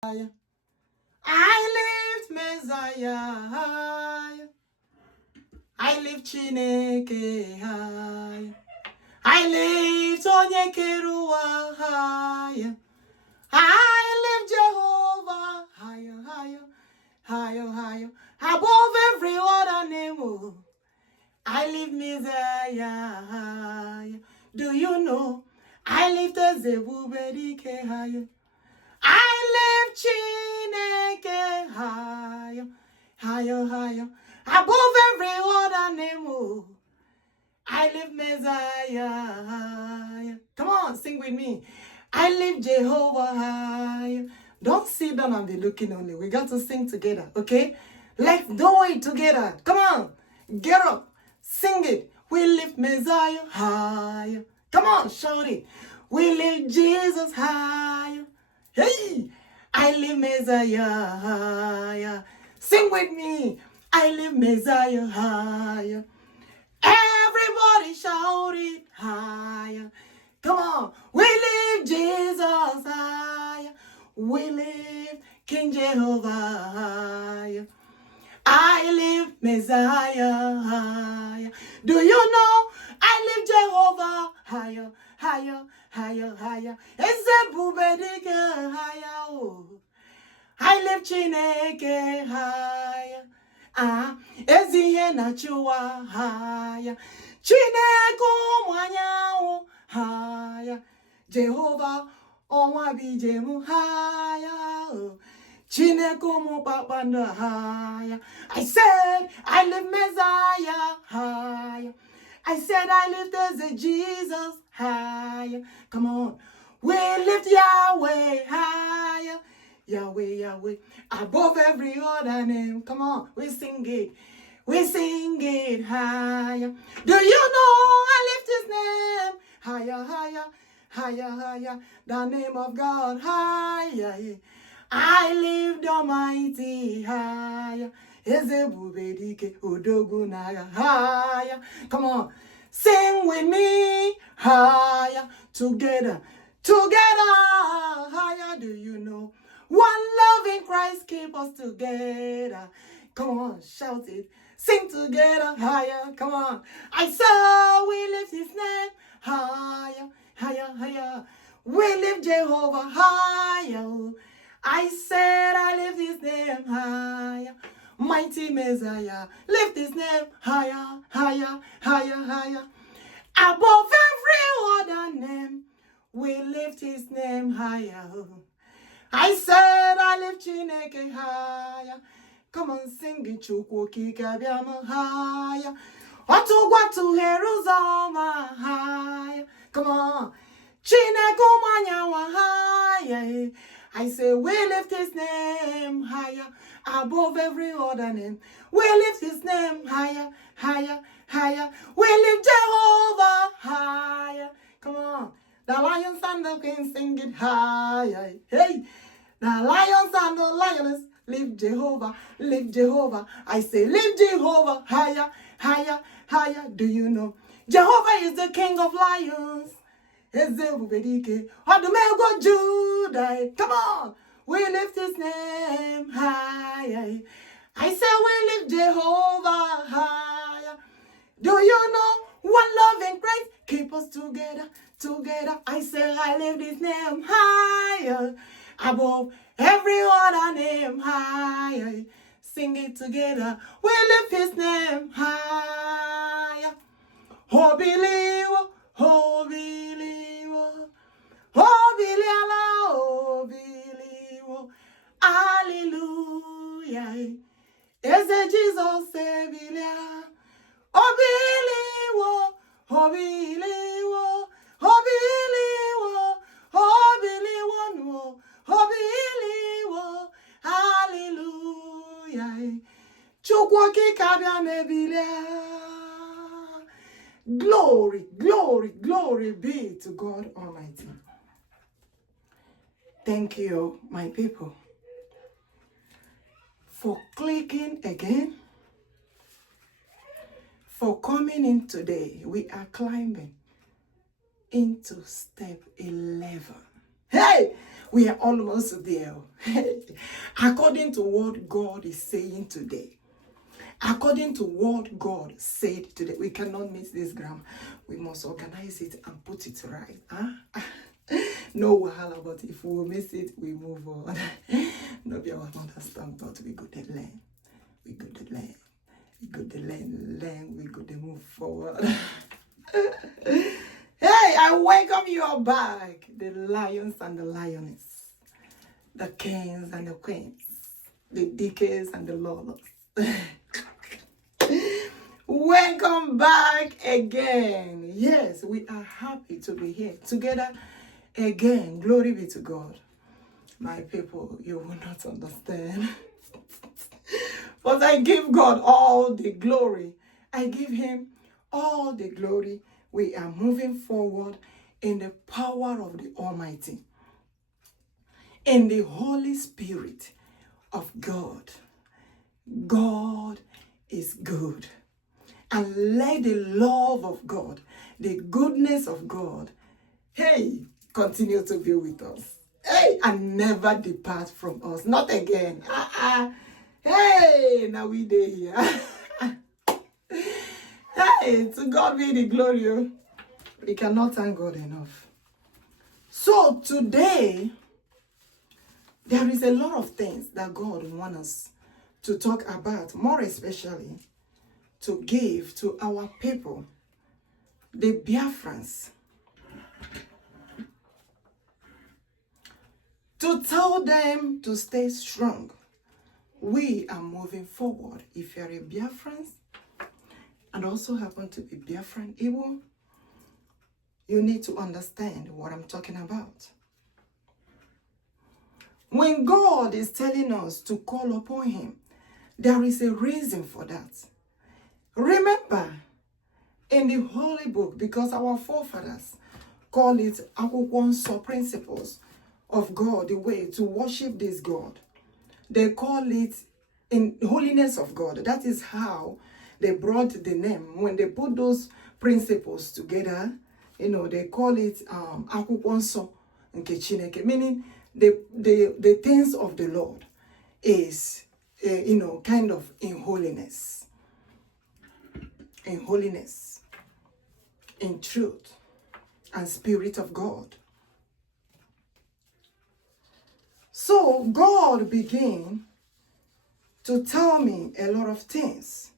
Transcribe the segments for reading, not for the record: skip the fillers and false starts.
I lift Messiah high. I lift Chineke high. I lift Onye Keruwa high. I lift Jehovah higher, higher, higher, higher, above every other name. I lift Messiah higher. Do you know? I lift Ekpa higher. I lift Chineke higher, higher, higher, above every other name. I lift Messiah higher. Come on, sing with me. I lift Jehovah higher. Don't sit down and be looking only. We got to sing together, okay? Let's do it together. Come on, get up, sing it. We lift Messiah higher. Come on, shout it. We lift Jesus higher. Hey, I lift Messiah higher. Sing with me. I lift Messiah higher. Everybody shout it higher. Come on. We lift Jesus higher. We lift King Jehovah higher. I lift Messiah higher. Do you know? I lift Jehovah higher, higher, higher, higher. Ezebubedike higher. Oh. I lift Chineke higher. Ezihe na chuwa higher. Chineke umwanyawo higher. Jehovah onwa bijemu higher. Chineke umupapanda higher. I said I lift Messiah higher. I said I lift as Jesus higher. Come on. We lift Yahweh higher. Yahweh, Yahweh, above every other name. Come on, we sing it. We sing it higher. Do you know I lift his name higher, higher, higher, higher. The name of God higher. I lift the Almighty higher. Ezebubedike Odogwu higher. Come on, sing with me higher. Together, together higher. Do you know? One love in Christ keep us together. Come on, shout it. Sing together higher. Come on. I saw we lift his name higher, higher, higher. We lift Jehovah higher. I said I lift his name higher. Mighty Messiah, lift his name higher, higher, higher, higher. Above every other name, we lift his name higher. I said I lift Chineke higher. Come on, sing it, Chukwuokikeabiam higher. Odogwu to CHERUBIM higher. Come on, Chineke umwanyawo higher. I say we lift his name higher, above every other name. We lift his name higher, higher, higher. We lift Jehovah higher. Come on. The lions and the queens sing it higher. Hey, the lions and the lioness lift Jehovah, lift Jehovah. I say lift Jehovah higher, higher, higher. Do you know? Jehovah is the king of lions. Ezebubedike Odumego Judah. Come on, we lift his name higher. I say we lift Jehovah higher. Do you know? One love in Christ keep us together, together. I say I lift his name higher, above every other name higher. Sing it together. We lift his name higher. Oh, believe, oh, believe, oh, believe, oh, believe. Hallelujah. Is it Jesus, say, believe. Oh, believe, oh, believe, oh, believe, oh, believe, no, oh, believe, hallelujah. Chukwuokikeabiam believe. Glory, glory, glory be to God Almighty. Thank you, my people, for clicking again. For coming in today, we are climbing into step 11. Hey, We are almost there. According to what God is saying today. According to what God said today. We cannot miss this grammar. We must organize it and put it right. Huh? No wahala, but if we miss it, we move on. No be our understand, but we go to learn. We go to learn. We go to learn. We go to move forward. Hey, I welcome you all back. The lions and the lioness. The kings and the queens. The DKs and the lords. Welcome back again. Yes, we are happy to be here together again. Glory be to God. My people, you will not understand. But I give God all the glory. I give him all the glory. We are moving forward in the power of the Almighty, in the Holy Spirit of God. God is good. And let the love of God, the goodness of God, hey, continue to be with us. Hey, and never depart from us. Not again. Hey, now we there here. Hey, to God be the glory. We cannot thank God enough. So today, there is a lot of things that God wants us to talk about, more especially to give to our people, the Biafrans, to tell them to stay strong. We are moving forward. If you're a Biafran and also happen to be Biafran Igbo, you need to understand what I'm talking about. When God is telling us to call upon him, there is a reason for that. Remember, in the Holy Book, because our forefathers call it Akwụkwọ Nsọ principles of God, the way to worship this God. They call it in holiness of God. That is how they brought the name. When they put those principles together, you know, they call it Akwụkwọ Nsọ nke Chineke, meaning the things of the Lord is, you know, kind of in holiness. In holiness, in truth, and Spirit of God. So God began to tell me a lot of things.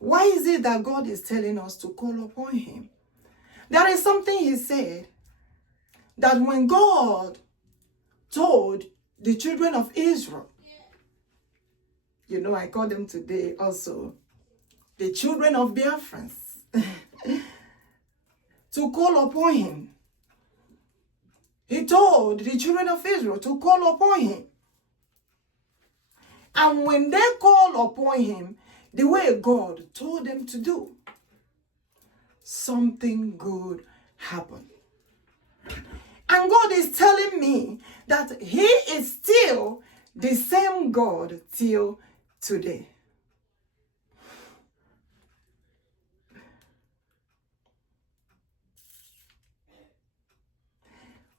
Why is it that God is telling us to call upon him? There is something he said that when God told the children of Israel, you know, I call them today also the children of Biafrans, to call upon him. He told the children of Israel to call upon him. And when they call upon him, the way God told them to do, something good happened. And God is telling me that he is still the same God till today.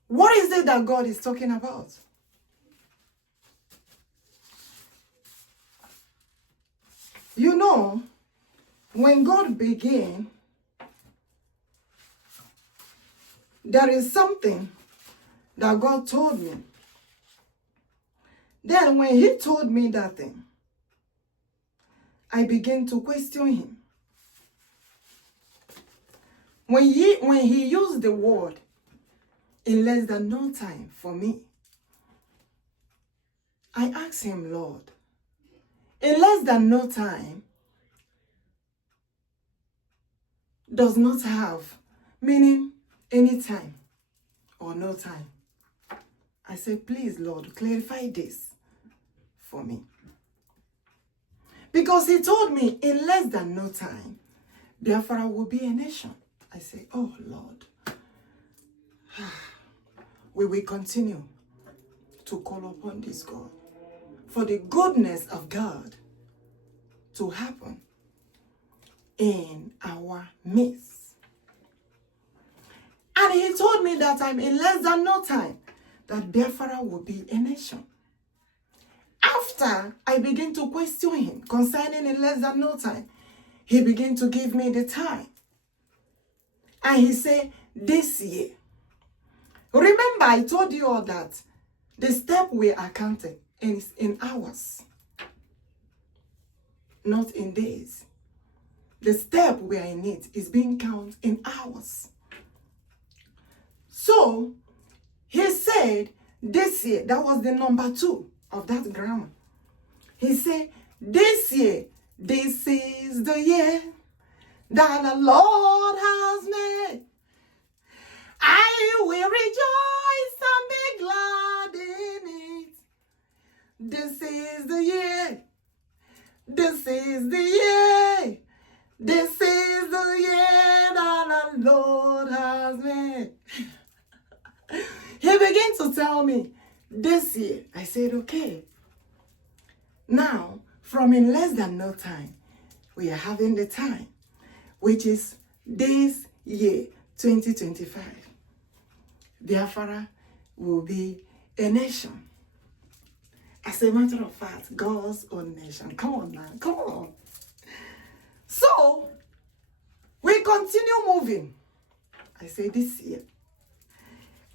What is it that God is talking about? You know, when God began, there is something that God told me. Then when he told me that thing, I began to question him. When he used the word, in less than no time for me, I asked him, Lord, in less than no time does not have meaning any time or no time. I said, please, Lord, clarify this for me. Because he told me in less than no time, Biafra will be a nation. I said, oh, Lord. We will continue to call upon this God for the goodness of God to happen in our midst. And And he told me that time in less than no time that Biafra will be a nation. After I began to question him concerning in less than no time, he began to give me the time. And he said, this year. Remember, I told you all that the step we are counting is in hours, not in days. The step we are in it is being counted in hours. So, he said, this year, that was the number 2 of that grammar. He said, this year, this is the year that the Lord has made. I will rejoice and be glad in it. This is the year. This is the year. This is the year that the Lord has made. He began to tell me, this year. I said, okay. Now, from in less than no time, we are having the time, which is this year, 2025. Biafra will be a nation. As a matter of fact, God's own nation. Come on now, come on. So, we continue moving. I say this year.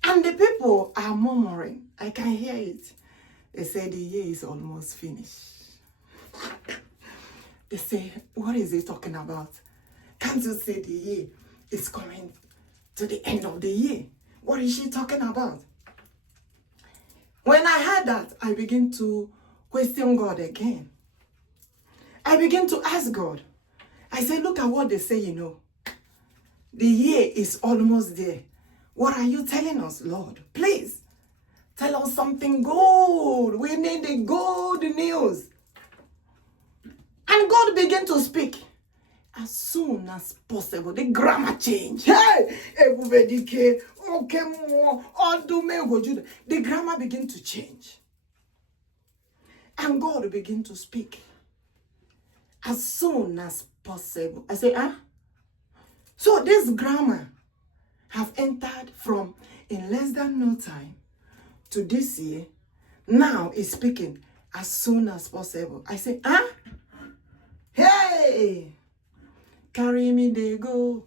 And the people are murmuring. I can hear it. They say the year is almost finished. They say, what is he talking about? Can't you say the year is coming to the end of the year? What is she talking about? When I heard that, I began to question God again. I began to ask God. I said, look at what they say, you know. The year is almost there. What are you telling us, Lord? Please, tell us something good. We need the good news. And God began to speak. As soon as possible, the grammar change. Hey, Igbo-Biafrans, the grammar began to change. And God began to speak. As soon as possible. I say, huh? So this grammar have entered from in less than no time to this year. Now is speaking as soon as possible. I say, huh? Hey! Carry me, they go.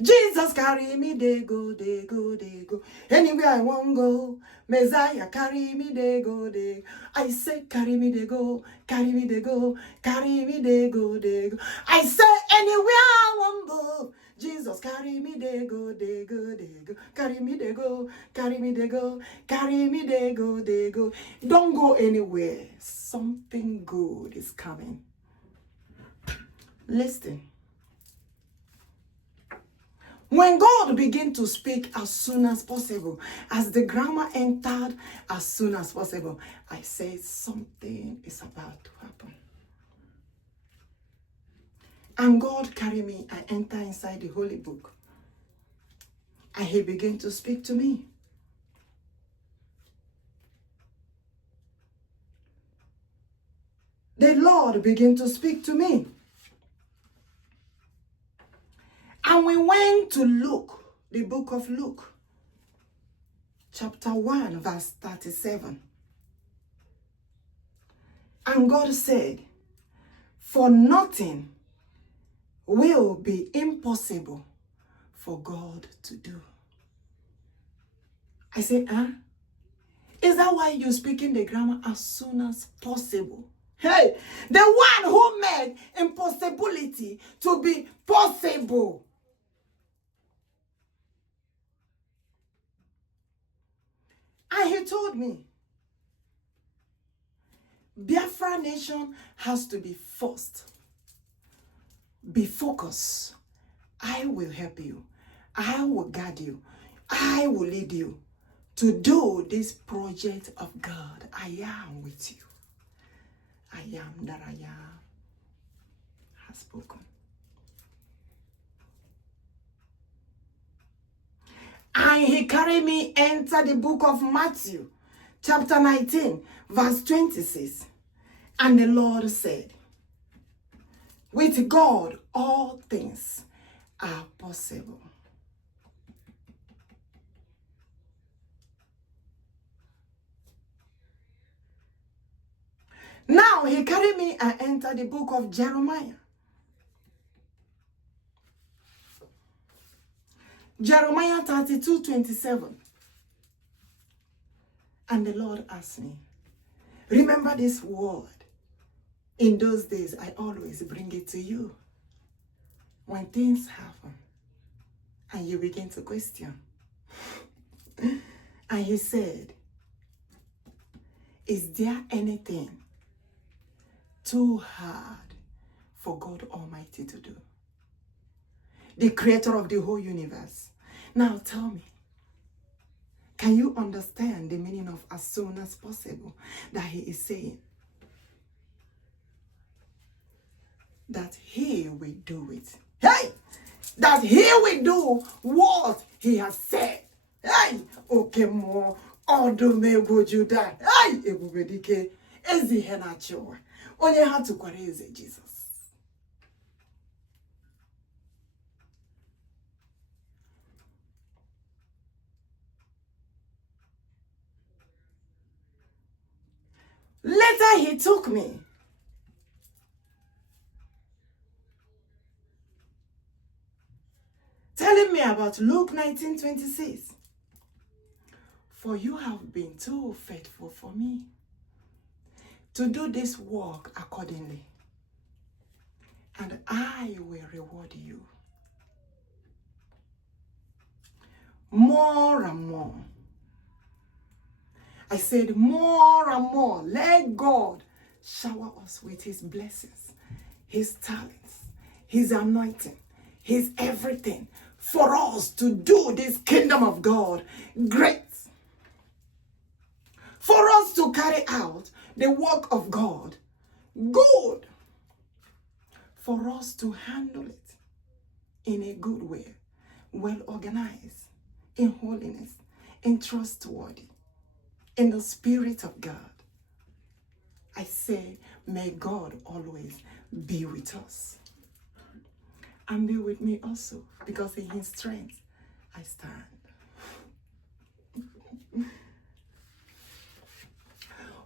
Jesus, carry me, they go, they go, they go. Anywhere I want go. Messiah, carry me, they go, they go. I say, carry me, they go. Carry me, they go. Carry me, they go, they go. I say, anywhere I want go. Jesus, carry me, they go, they go, they go. Carry me, they go. Carry me, they go. Carry me, they go, they go. Don't go anywhere. Something good is coming. Listen. When God began to speak as soon as possible, as the grammar entered as soon as possible, I said something is about to happen. And God carried me, I enter inside the holy book. And he began to speak to me. The Lord began to speak to me. And we went to Luke, the book of Luke, chapter 1, verse 37. And God said, for nothing will be impossible for God to do. I say, huh? Is that why you're speaking the grammar as soon as possible? Hey, the one who made impossibility to be possible. And he told me, Biafra nation has to be first. Be focused. I will help you. I will guide you. I will lead you to do this project of God. I am with you. I am that I am has spoken. And he carried me enter the book of Matthew, chapter 19, verse 26. And the Lord said, with God, all things are possible. Now he carried me and entered the book of Jeremiah. Jeremiah 32:27. And the Lord asked me, remember this word. In those days, I always bring it to you. When things happen and you begin to question. And he said, is there anything too hard for God Almighty to do? The creator of the whole universe. Now tell me, can you understand the meaning of as soon as possible that he is saying? That he will do it. Hey! That he will do what he has said. Hey! Okay, more. Odogwu Judah. Hey! Ebubedike. Ezi henachiwa. Onye hatukwara eze Jesus. Later he took me telling me about Luke 19:26. For you have been too faithful for me to do this work accordingly, and I will reward you more and more. I said more and more. Let God shower us with his blessings, his talents, his anointing, his everything for us to do this kingdom of God great. For us to carry out the work of God good. For us to handle it in a good way, well organized, in holiness, in trustworthy, in the Spirit of God. I say, may God always be with us. And be with me also, because in his strength I stand.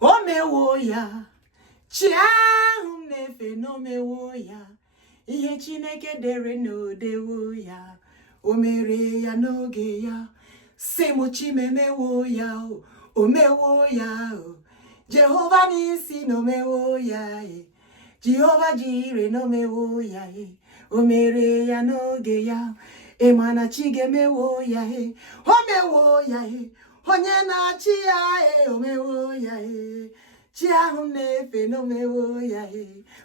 O mewo ya, chiahum nefe no mewo ya, ihe Chineke dere no dewo ya, o mere ya n'oge ya, semuchi memewo ya, o mewo ya, Jehovah nisi no mewo ya, Jehovah jire no mewo ya, o mere ya n'oge ya, emana chige mewo ya, o mewo ya, onye na-achị ya, o mewo ya, chi ahụ na-efe no mewo ya,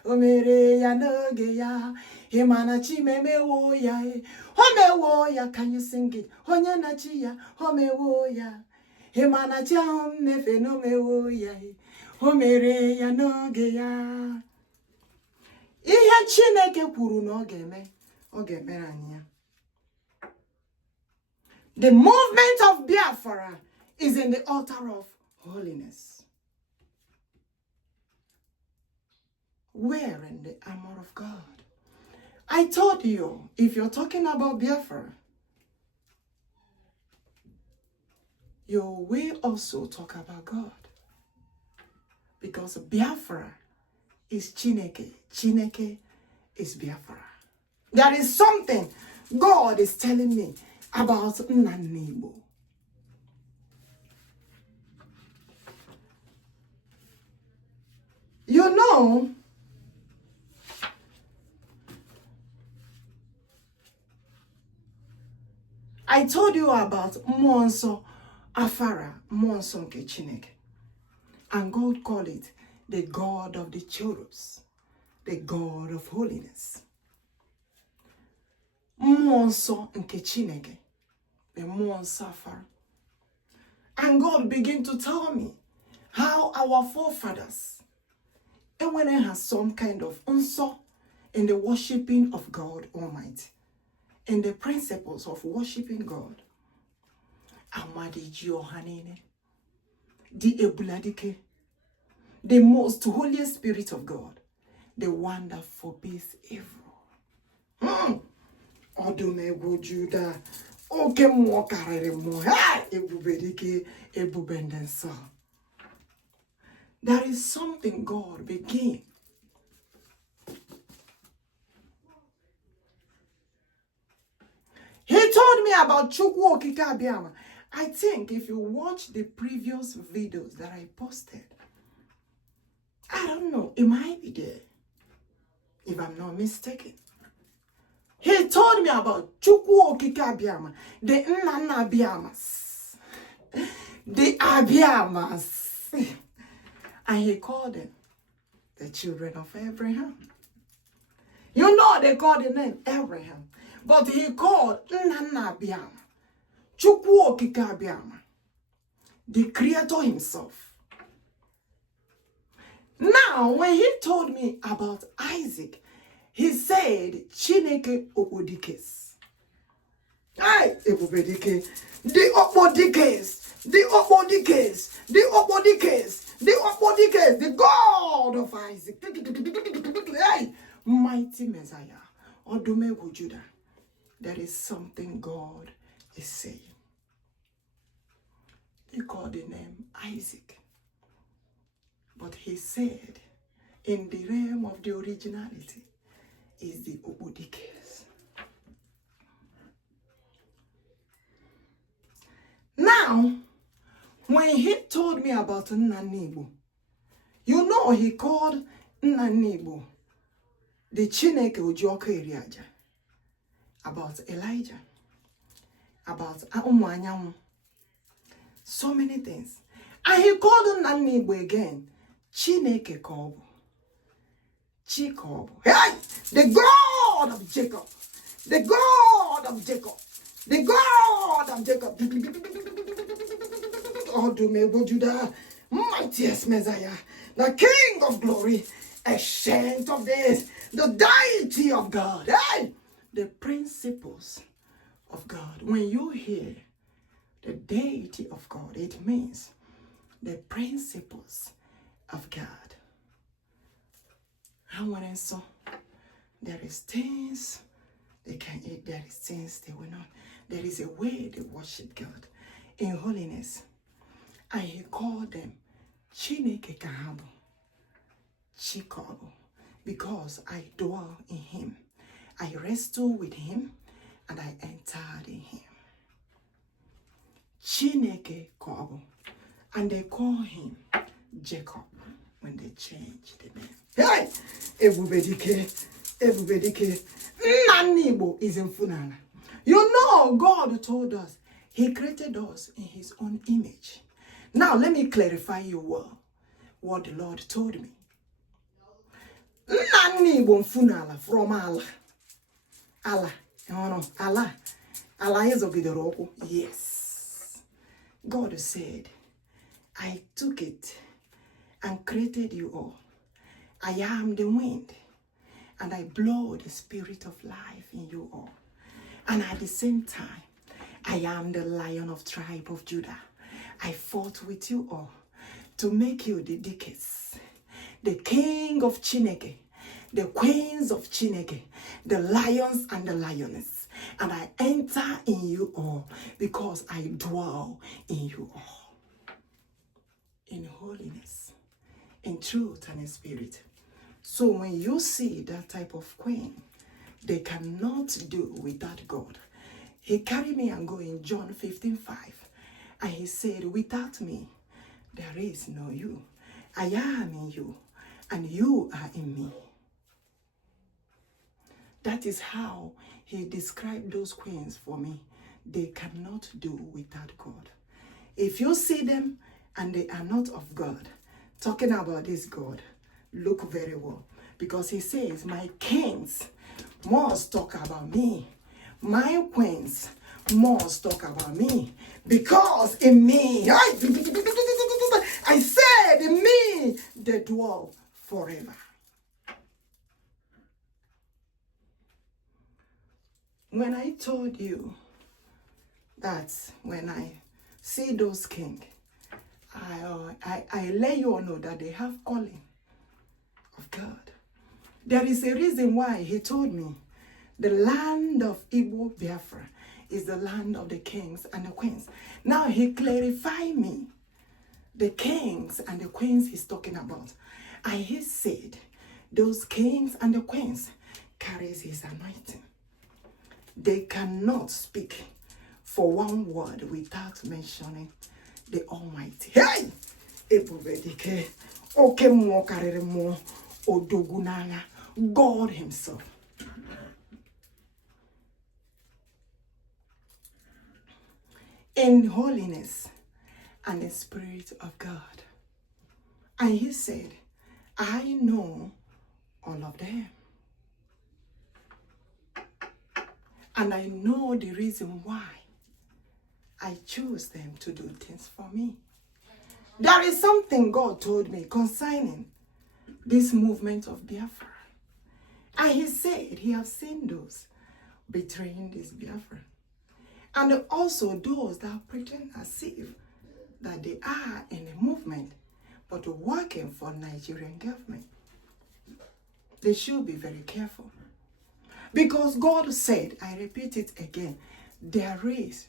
o mere ya n'oge ya, emana chi memewo ya, o mewo ya. Can you sing it? Onye na-achị ya, o mewo ya, emana chi ahụ na-efe no mewo ya, o mere ya n'oge ya. Ihe Chineke kwuru na ọ ga-eme, ọ ga-emere anyị ya. The movement of Biafra is in the altar of holiness. Wearing the armor of God. I told you, if you're talking about Biafra, you will also talk about God. Because Biafra is Chineke. Chineke is Biafra. There is something God is telling me about Nnamdi. You know, I told you about Monso Afara, Monso nke Chineke. And God called it the God of the cherubs, the God of holiness. Monso nke Chineke, the Monso Afara. And God began to tell me how our forefathers, and when it has some kind of unso in the worshiping of God Almighty, in the principles of worshiping God, Amadiji Ohanene, the Ebuladike, the most holy spirit of God, the one that forbids evil. Odogwu Judah, oke mmụọ karịrị mmụọ, ebubedike ebubendenso. There is something God began. He told me about Chukwuokikeabiam. I think if you watch the previous videos that I posted, I don't know, it might be there, if I'm not mistaken. He told me about Chukwuokikeabiam, the Nnanabiamas, the Abiamas, and he called them the children of Abraham. You know they call the name Abraham, but he called Nnanabiam, Chukwuokikeabiam, the creator himself. Now, when he told me about Isaac, he said, Chineke Obodikes. Aye, Ebubedike. The Obodikes, the Obodikes, the Obodikes, the Obodikes, the God of Isaac. Hey, mighty Messiah, Odogwu Judah. There is something God is saying. He called the name Isaac. But he said, in the realm of the originality, is the Obodikes. Now, when he told me about Nnanibo, you know he called Nnanibo the Chineke Ojuokeriaja, about Elijah, about Aumwanyamu, so many things. And he called Nnanibo again, Chineke Kobu. Chikobu. Hey! The God of Jacob. The God of Jacob. The God of Jacob. Odogwu Judah, mightiest Messiah, the King of glory, ancient of days, the deity of God. Hey! The principles of God. When you hear the deity of God, it means the principles of God. And when I saw there is things they can eat, there is things they will not. There is a way they worship God in holiness. And he called them Chineke Kahabu, Chikobu, because I dwell in him. I wrestle with him and I entered in him. Chineke Kobu. And they call him Jacob when they change the name. Hey! Ebubedike. Nnanibo is in Funana. You know, God told us he created us in his own image. Now, let me clarify you well what the Lord told me. Nnanibo Funala from Allah. Allah. You know, Allah is Ogidoroku. Yes. God said, I took it and created you all. I am the wind, and I blow the spirit of life in you all. And at the same time, I am the Lion of tribe of Judah. I fought with you all to make you the Dikes, the King of Chineke, the Queens of Chineke, the lions and the lioness. And I enter in you all because I dwell in you all. In holiness, in truth and in spirit. So when you see that type of queen, they cannot do without God. He carried me and go in John 15:5. And he said, without me, there is no you. I am in you, and you are in me. That is how he described those queens for me. They cannot do without God. If you see them and they are not of God, talking about this God, look very well. Because he says, my kings must talk about me. My queens must talk about me. Because in me, I said in me, they dwell forever. When I told you that when I see those kings, I let you all know that they have calling of God. There is a reason why he told me the land of Igbo-Biafra is the land of the kings and the queens. Now he clarified me the kings and the queens he's talking about. And he said, those kings and the queens carries his anointing. They cannot speak for one word without mentioning the Almighty. Hey! Igbo-Biafrans, oke mmụọ karịrị mmụọ, Odogwu n'agha, God himself. In holiness and the Spirit of God. And he said, I know all of them. And I know the reason why I chose them to do things for me. There is something God told me concerning this movement of Biafra. And he said he has seen those betraying this Biafra. And also those that pretend as if that they are in a movement, but working for Nigerian government. They should be very careful. Because God said, I repeat it again, there is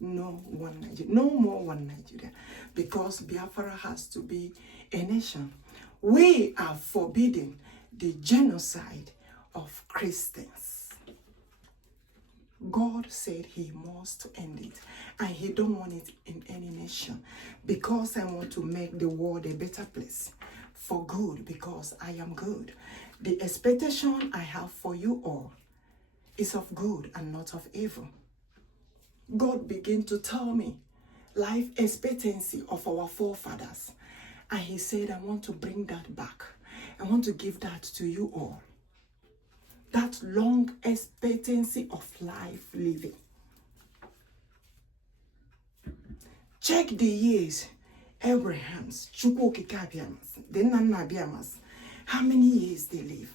no one Nigeria, no more one Nigeria, because Biafra has to be a nation. We are forbidding the genocide of Christians. God said he must end it, and he don't want it in any nation, because I want to make the world a better place for good, because I am good. The expectation I have for you all is of good and not of evil. God began to tell me life expectancy of our forefathers. And he said, I want to bring that back. I want to give that to you all. That long expectancy of life living. Check the years. Abraham's, Chukwuokikeabiam, the Nanabiamas. How many years they live?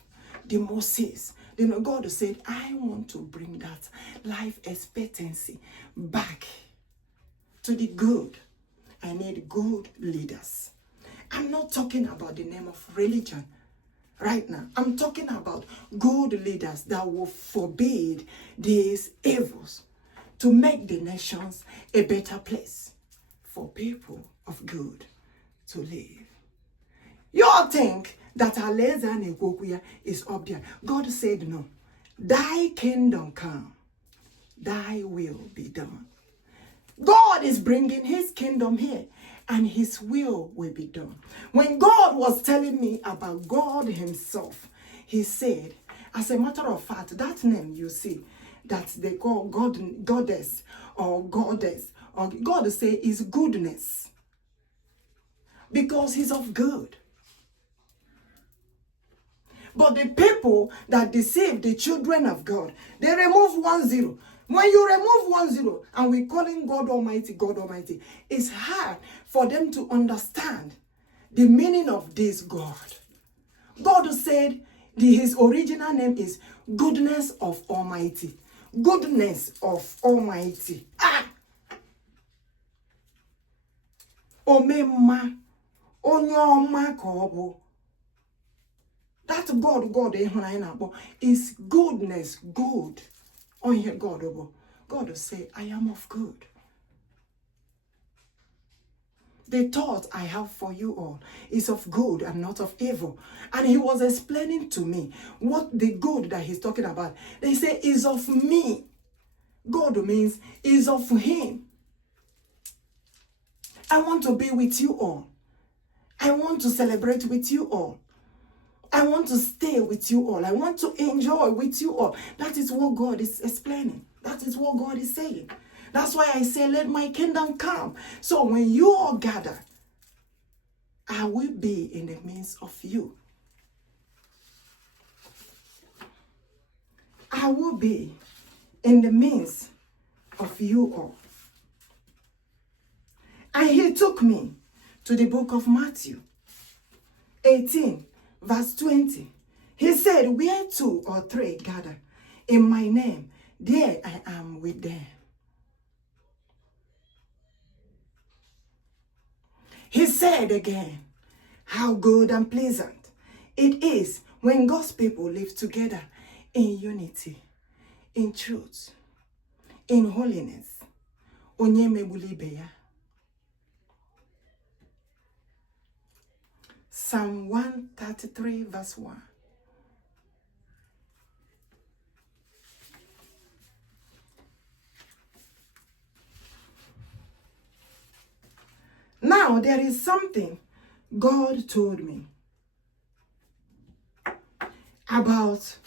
The Moses. You know, God said, I want to bring that life expectancy back to the good. I need good leaders. I'm not talking about the name of religion right now. I'm talking about good leaders that will forbid these evils to make the nations a better place for people of good to live. You all think that Aleza Njoku is up there. God said no. Thy kingdom come. Thy will be done. God is bringing his kingdom here, and his will be done. When God was telling me about God himself, he said, as a matter of fact, that name you see, that they call God, goddess, or goddess, or God say is goodness. Because he's of good. But the people that deceive the children of God, they remove 10. When you remove 10 and we calling God Almighty, it's hard for them to understand the meaning of this God. God said his original name is Goodness of Almighty. Goodness of Almighty. Ah! Omema. Onyoma kobo. That God is goodness, good. On here, God will say, I am of good. The thought I have for you all is of good and not of evil. And he was explaining to me what the good that he's talking about. They say is of me. God means is of him. I want to be with you all. I want to celebrate with you all. I want to stay with you all. I want to enjoy with you all. That is what God is explaining. That is what God is saying. That's why I say, let my kingdom come. So when you all gather, I will be in the midst of you. I will be in the midst of you all. And he took me to the book of Matthew 18. Verse 20, he said, where 2 or 3 gather in my name, there I am with them. He said again, how good and pleasant it is when God's people live together in unity, in truth, in holiness. Onye megbulibe ya. Psalm 133 verse 1. Now there is something God told me about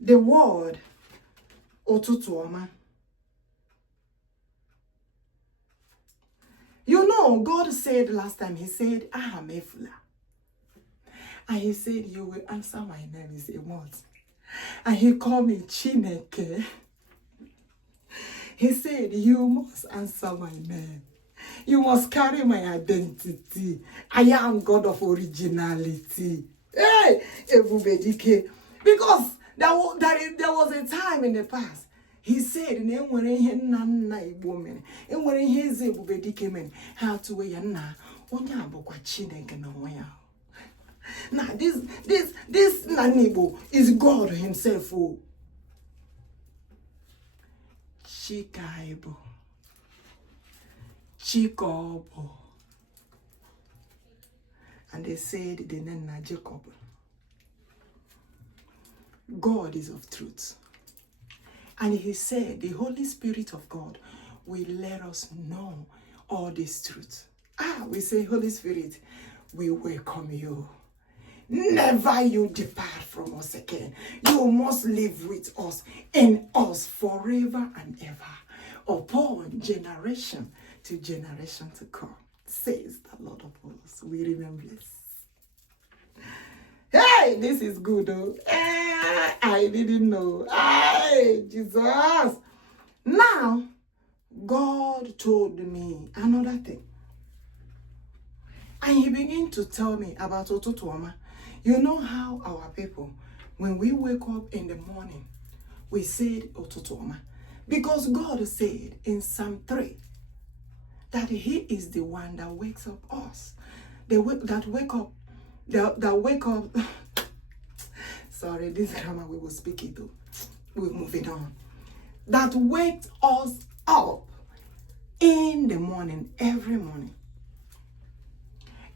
the word Otutuoma. You know, God said last time, he said, Ahamefula. And he said, you will answer my name. He said, what? And he called me Chineke. He said, you must answer my name. You must carry my identity. I am God of originality. Hey, Ebubedike. Because there was a time in the past. He said, now this Nanibo is God himself. Oh. Chikaibo. Chikobo. And they said the name na Jacob. God is of truth. And he said the Holy Spirit of God will let us know all this truth. We say, Holy Spirit, we welcome you. Never you depart from us again. You must live with us, in us, forever and ever, upon generation to generation to come, says the Lord of hosts. We remember this. Hey, this is good, oh. I didn't know. Hey, Jesus. Now, God told me another thing. And he began to tell me about Otutuoma. You know how our people, when we wake up in the morning, we said Otutuoma. Because God said in Psalm 3 that he is the one that wakes up us. That wake up. Sorry, this grammar we will speak it though. We're moving on. That wakes us up in the morning, every morning.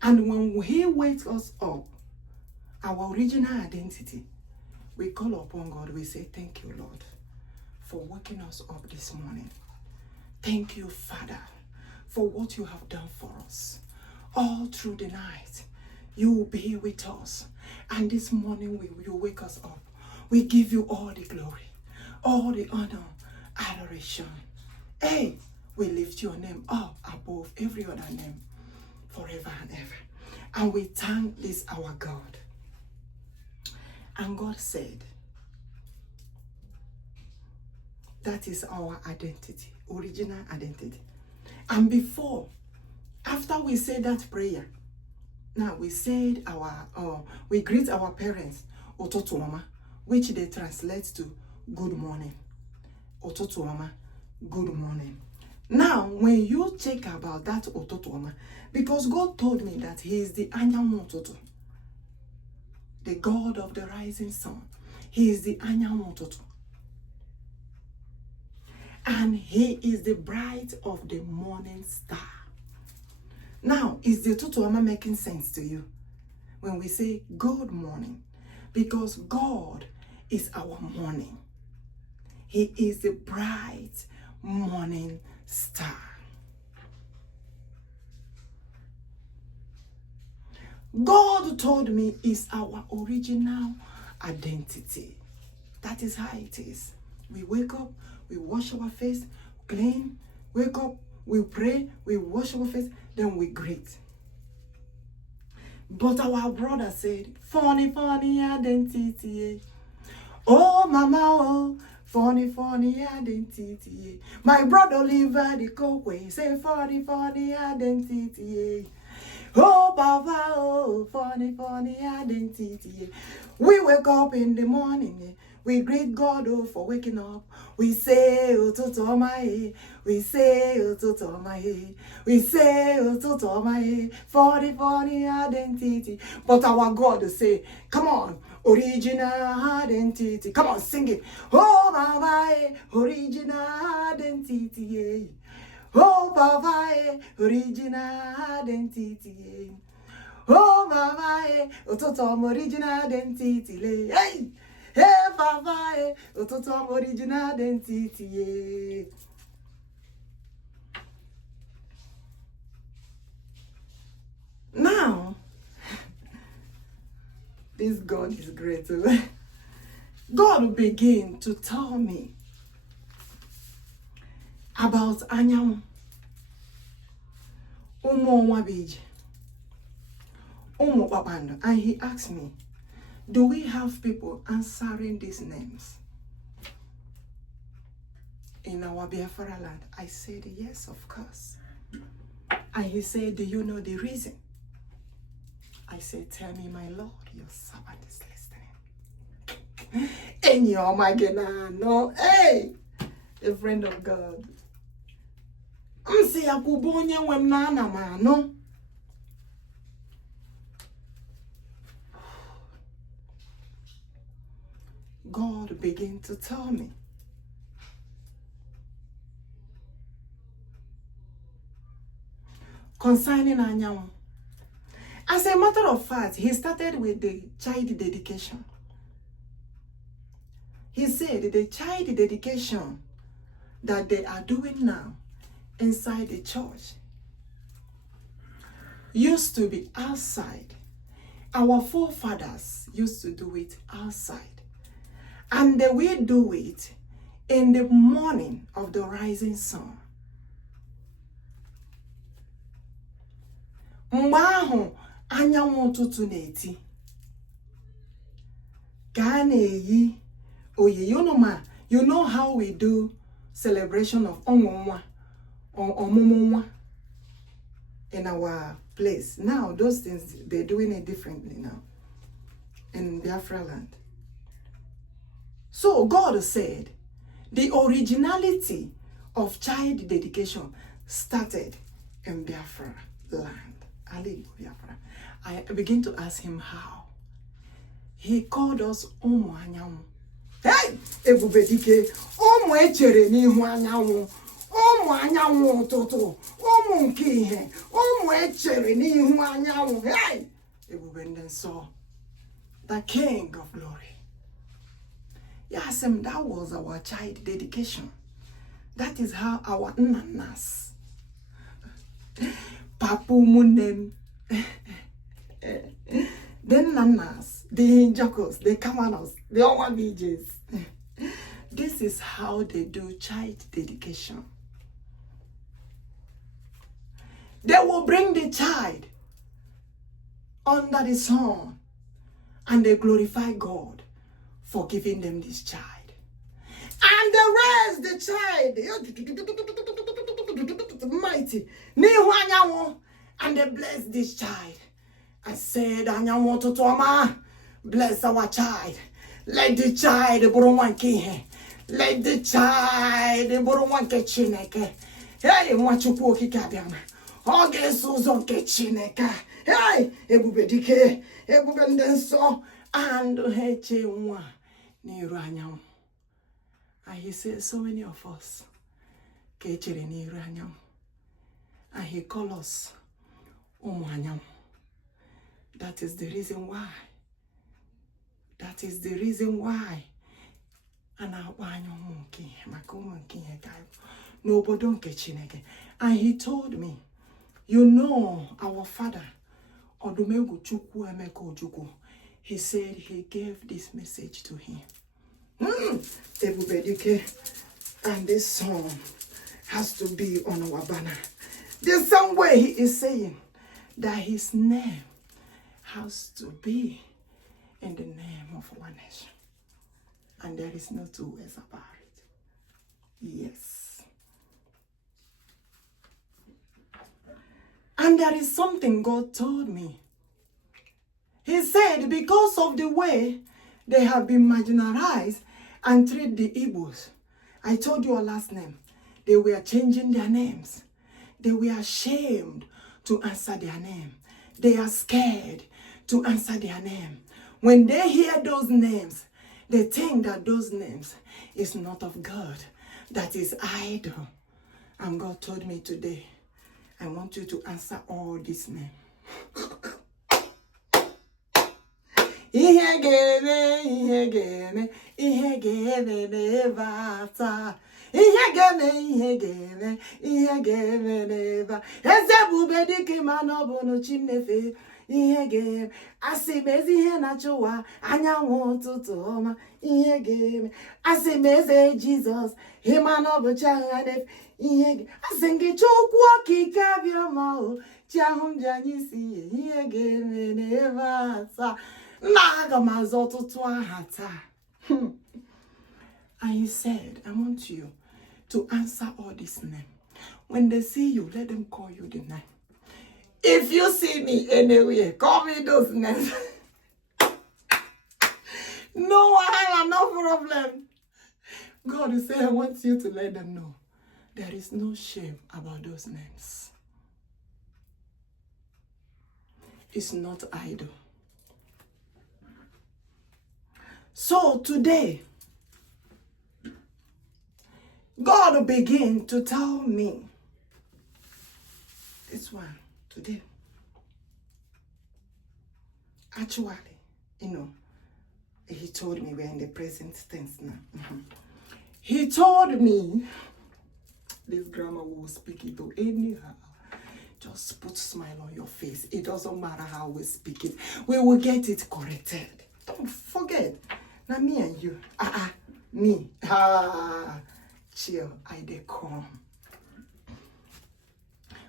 And when he wakes us up, our original identity, we call upon God. We say, thank you, Lord, for waking us up this morning. Thank you, Father, for what you have done for us. All through the night, you will be with us. And this morning, you wake us up. We give you all the glory, all the honor, adoration. Hey, we lift your name up above every other name, forever and ever. And we thank this our God. And God said, that is our identity, original identity. And after we said that prayer, now we said we greet our parents, Ototuoma, which they translate to good morning. Ototuoma, good morning. Now, when you check about that Ototuoma, because God told me that he is the Anyamototo, the God of the rising sun. He is the Anyamototo. And he is the bright of the morning star. Now, is the Ototuoma making sense to you? When we say good morning, because God is our morning. He is the bright morning star. God told me is our original identity. That is how it is. We wake up, we wash our face, clean, wake up, we pray, we wash our face, then we greet. But our brother said, funny identity. Oh, mama, oh, funny identity. My brother Oliver the Cokeway say funny identity. Oh, Baba, oh, funny identity. We wake up in the morning. We greet God for waking up. We say, Ototuoma, we say, Ototuoma, we say, Ototuoma, funny identity. But our God say, come on, original identity. Come on, sing it. Oh, Mama, original identity. Oh, Baba, original identity. Oh mama, ototom original identity. Hey, hey papa, ototom original identity. Now, this God is great. God began to tell me about Anyam, Umo Wabij, Umo Babando, and he asked me, do we have people answering these names in our Biafra land? I said, yes, of course. And he said, do you know the reason? I said, tell me, my Lord, your servant is listening. And you're my no, hey, a friend of God. I'm saying, Akubonya wem nana mano. God began to tell me. Concerning Anyam. As a matter of fact, he started with the child dedication. He said the child dedication that they are doing now inside the church used to be outside. Our forefathers used to do it outside. And they will do it in the morning of the rising sun. Mbaho anyanwụ ụtụtụ na-eti ka na-eyi oyi. You know how we do celebration of ọmụmụ nwa in our place. Now those things, they're doing it differently now in Biafra land. So God said the originality of child dedication started in Biafra land. I begin to ask him how. He called us Ụmụ Anyanwụ. Hey! Ebubedike, ụmụ echere n'ihu anyanwụ. Ụmụ anyanwụ ụtụtụ. Ụmụ nke ihe. Ụmụ echere n'ihu anyanwụ. Hey! Ebubedike, the King of Glory. Yes, that was our child dedication. That is how our nnanas, Papu Munem, the nnanas, the Njokus, the Kamanos, the Ohamadikes. This is how they do child dedication. They will bring the child under the sun and they glorify God for giving them this child. And the rest, the child, mighty, and they bless this child. I said, Anyanwụ ụtụtụ ọma, bless our child. Let the child bụrụ nwa nke ihe. Let the child bụrụ nwa nke Chineke. Hey, nwa Chukwuokikeabiam. Ọ ga-eso ụzọ nke Chineke. Hey, ebube dike, ebube ndị nsọ, and heche nwa n'iru anyanwụ. And he says, so many of us ka echere n'iru anyanwụ. And he calls us Ụmụ Anyanwụ. That is the reason why. That is the reason why. And he told me, you know, our father, Odogwu Chukwuokikeabiam, he said he gave this message to him. And this song has to be on our banner. The same way he is saying that his name has to be in the name of one nation. And there is no two ways about it. Yes. And there is something God told me. He said because of the way they have been marginalized and treat the Igbos. I told you our last name. They were changing their names. They were ashamed to answer their name. They are scared to answer their name. When they hear those names, they think that those names is not of God, that is idol. And God told me today, I want you to answer all these names. ihe ga-eme, ihe ga-eme, ihe ga-eme n'ebe ata. Ihe ga-eme, ihe ga-eme, ihe ga-eme n'ebe. Eze bube dike mana ọbụnụ Chinefe. Ihe ga-eme. Asị m ezi ihe na-achụwa anyanwụ ụtụtụ ọma. Ihe ga-eme. Asị m eze Jizọs. Ịma na ọ bụ chi ahụ na-efe. Ihe ga. Asị gị Chukwuokikeabiam o. Chi ahụ m ji anyị si ihe ga-eme n'ebe ata. Nna aga m azụ ọtụtụ aha taa. And he said, I want you to answer all this name. When they see you, let them call you the name. If you see me anywhere, call me those names. No wahala, no problem. God will say, I want you to let them know there is no shame about those names. It's not idle. So today, God began to tell me this one today. Actually, he told me we're in the present tense now. He told me, this grammar will speak it to anyhow. Just put a smile on your face. It doesn't matter how we speak it. We will get it corrected. Don't forget. Now me and you. Me. Chill. I dey come.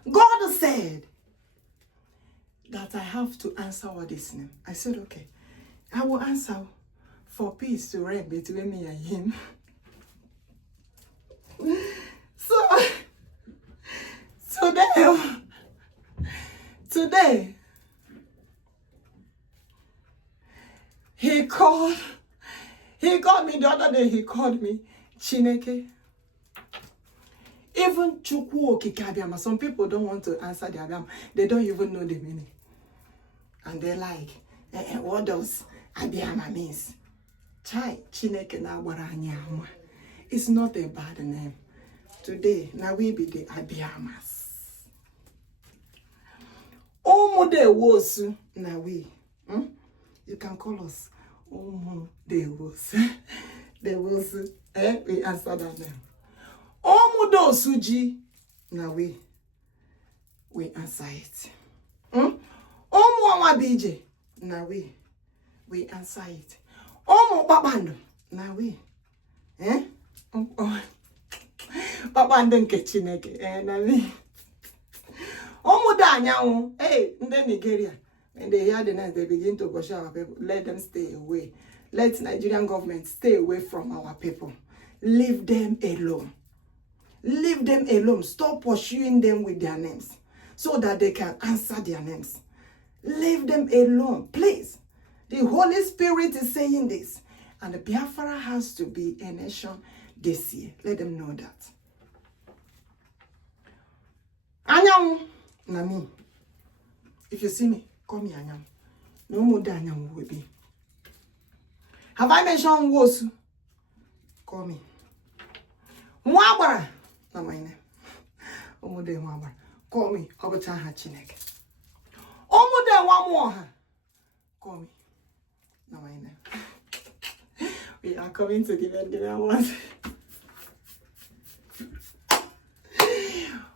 God said that I have to answer all this name. I said, okay. I will answer for peace to reign between me and him. So, today, he called me the other day, he called me Chineke. Even Chukwuokikeabiam, some people don't want to answer the Abiam. They don't even know the meaning. And they're like, what does Abiama means? Chai, Chineke na Waranyama. It's not a bad name. Today, now we be the Abiamas. Omo de wosu, now we. You can call us Omo de wosu. De wosu, we answer that name. Omo do suji, now we answer it. Omo wabije, now we answer it. Omo babando, now we. Babando nke Chineke, now we. Omo da anyanwụ, ndị Nigeria, when they hear the names, they begin to push our people. Let them stay away. Let Nigerian government stay away from our people. Leave them alone. Leave them alone. Stop pursuing them with their names so that they can answer their names. Leave them alone, please. The Holy Spirit is saying this. And the Biafra has to be a nation this year. Let them know that. Anyam, na me. If you see me, call me Anyam. No more than Anyam will be. Have I mentioned Wosu? Call me. Mwabara. Not my name. Omude Mwabara. Call me. Obachaha Chineke. Omude Wamoha. Call me. Not my name. We are coming to the end of the ones.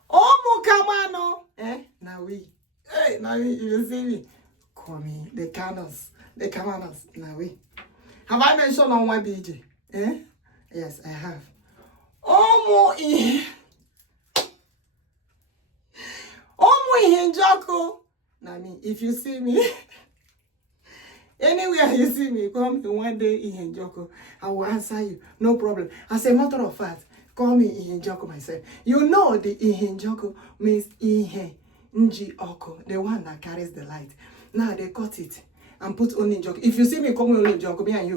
Omu Kamano. Now we. Now you see me. Call me. The Kanos. The Kamanos. Now we. Have I mentioned on one BJ? Yes, I have. Omu Njoku. Now me, if you see me, anywhere you see me, come me one day in Njoku. I will answer you. No problem. As a matter of fact, call me Njoku myself. You know the Njoku means Njoku, the one that carries the light. Now they cut it and put only Njoku. If you see me call me only Njoku, me and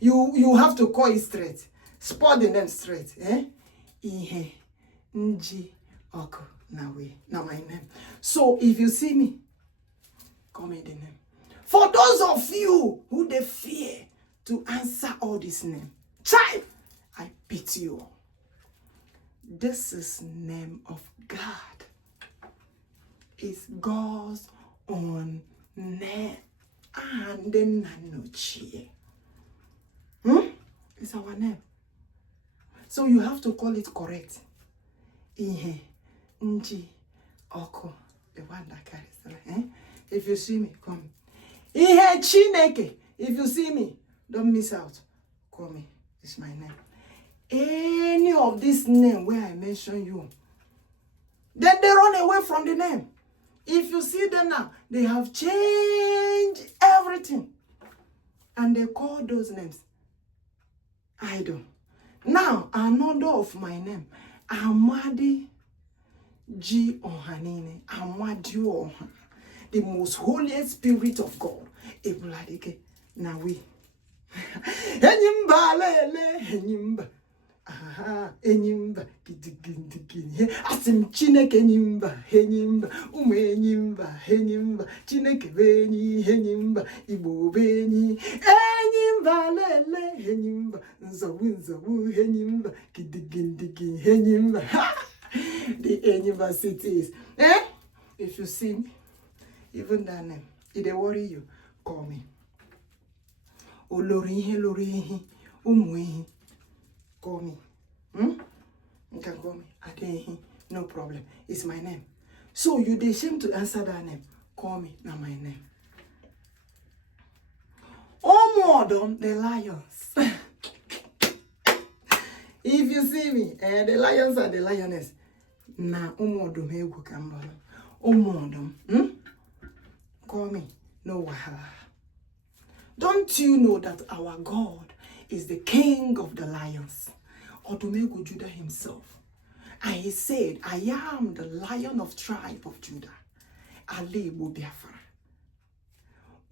you have to call it straight. Spot the name straight. Njoku. Now my name. So if you see me, call me the name. For those of you who they fear to answer all this name, child, I pity you all. This is name of God. It's God's own name. And then Nanochie. It's our name. So you have to call it correct. Ihe, Nji, Oko, the one that carries the light. If you see me, come. Ihe Chineke. If you see me, don't miss out. Call me. It's my name. Any of this name where I mention you, then they run away from the name. If you see them now, they have changed everything. And they call those names idol. Now, another of my name, Amadi G. Ohanine, Amadi Ohan, the most holy spirit of God. Ohamadike, now we. Enyimba lele, enyimba. Aha, enyimba, gidigin. Asim Chineke enyimba, enyimba. Enyimba, enyimba. Chineke beni, enyimba. Igbo beni. Enyimba lele, enyimba. Nzawu, enyimba. Gidigin, enyimba. The enyimba cities. If you see me, even that name, if they worry you, call me. Lori, umuhi. Call me. You can call me. Adehi. No problem. It's my name. So you dey shame to answer that name. Call me. Now my name. Omodom, the lions. If you see me, the lions are the lioness. Na omodom egu kambalo. Omodom. Call me. No wahala. Don't you know that our God is the king of the lions? Odumegu Judah himself. And he said, I am the lion of tribe of Judah. Ali Igbo-Biafra.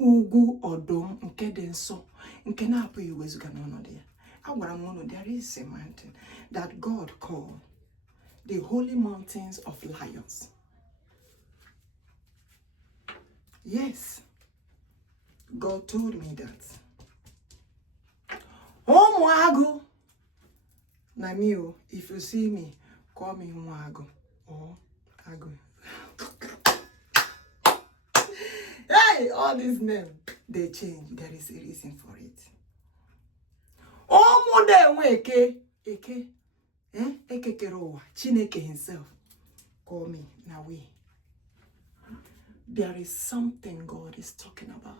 Ugu Odom nke denso. Nke na apu iwezuga nono there. Awaramono, there is a mountain that God called the holy mountains of lions. Yes. God told me that. Oh, Mwago. Namio, if you see me, call me Mwago. Oh, Ago. Hey, all these names, they change. There is a reason for it. Oh, Mode Eke. Eke Kerowa. Chineke himself. Call me Nawi. There is something God is talking about.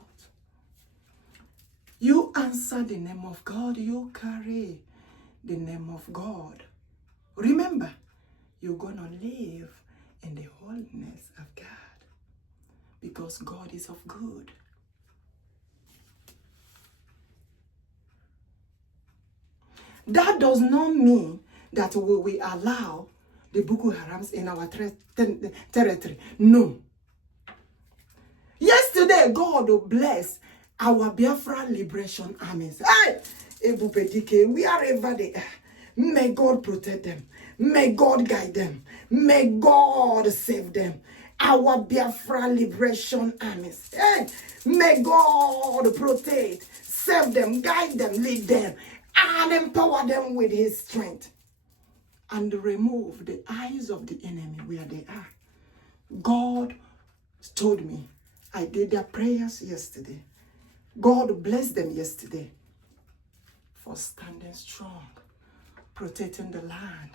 You answer the name of God, you carry the name of God. Remember, you're going to live in the holiness of God because God is of good. That does not mean that we will allow the Bokoharams in our territory. No. Yesterday, God will bless our Biafra liberation armies. Hey, Ebubedike, wherever they are, may God protect them. May God guide them. May God save them. Our Biafra liberation armies. Hey, may God protect, save them, guide them, lead them, and empower them with his strength. And remove the eyes of the enemy where they are. God told me, I did their prayers yesterday. God blessed them yesterday for standing strong, protecting the land,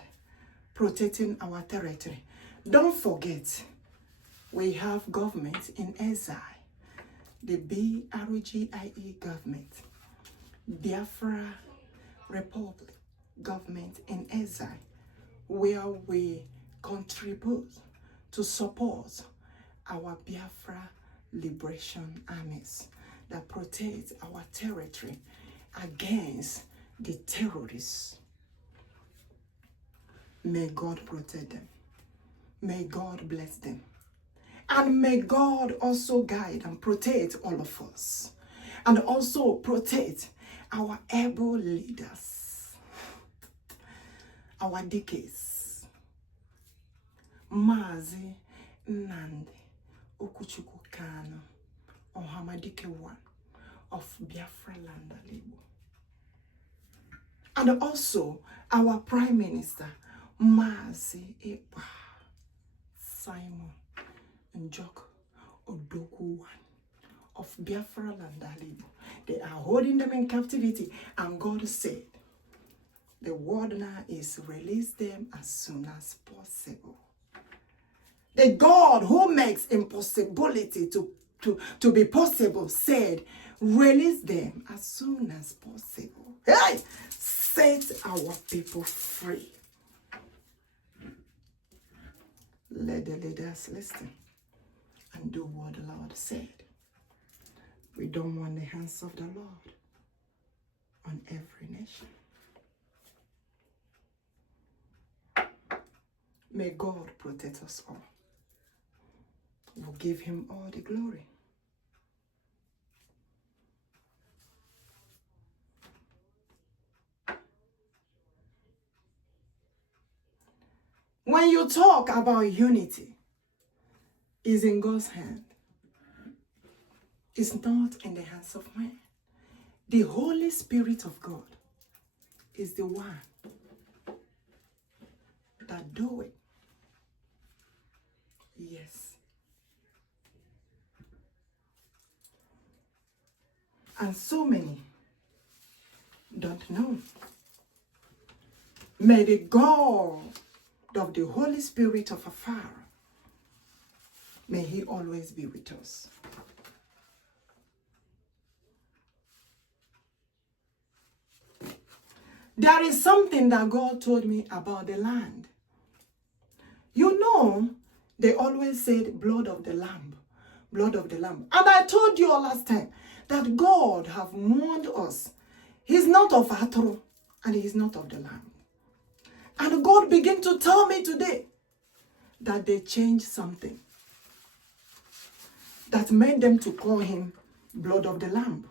protecting our territory. Don't forget, we have government in exile, the BRGIE government, Biafra Republic government in exile, where we contribute to support our Biafra liberation armies that protect our territory against the terrorists. May God protect them. May God bless them. And may God also guide and protect all of us. And also protect our able leaders, our decades. Mazi Nnamdi Okwuchukwu Kanu, Ohamadike one of Biafra land. And also our Prime Minister, Mazi Ekpa, Simon Njoku, Odogwu one of Biafra land. They are holding them in captivity. And God said, the word now is release them as soon as possible. The God who makes impossibility to be possible said, release them as soon as possible. Hey! Set our people free. Let the leaders listen and do what the Lord said. We don't want the hands of the Lord on every nation. May God protect us all. We'll give him all the glory. When you talk about unity, it's in God's hand. It's not in the hands of man. The Holy Spirit of God is the one that do it. Yes. And so many don't know. May the God of the Holy Spirit of afar, may he always be with us. There is something that God told me about the land. You know, they always said blood of the lamb, blood of the lamb. And I told you all last time that God have warned us. He's not of Atro and he's not of the lamb. And God began to tell me today that they changed something that made them to call him blood of the lamb.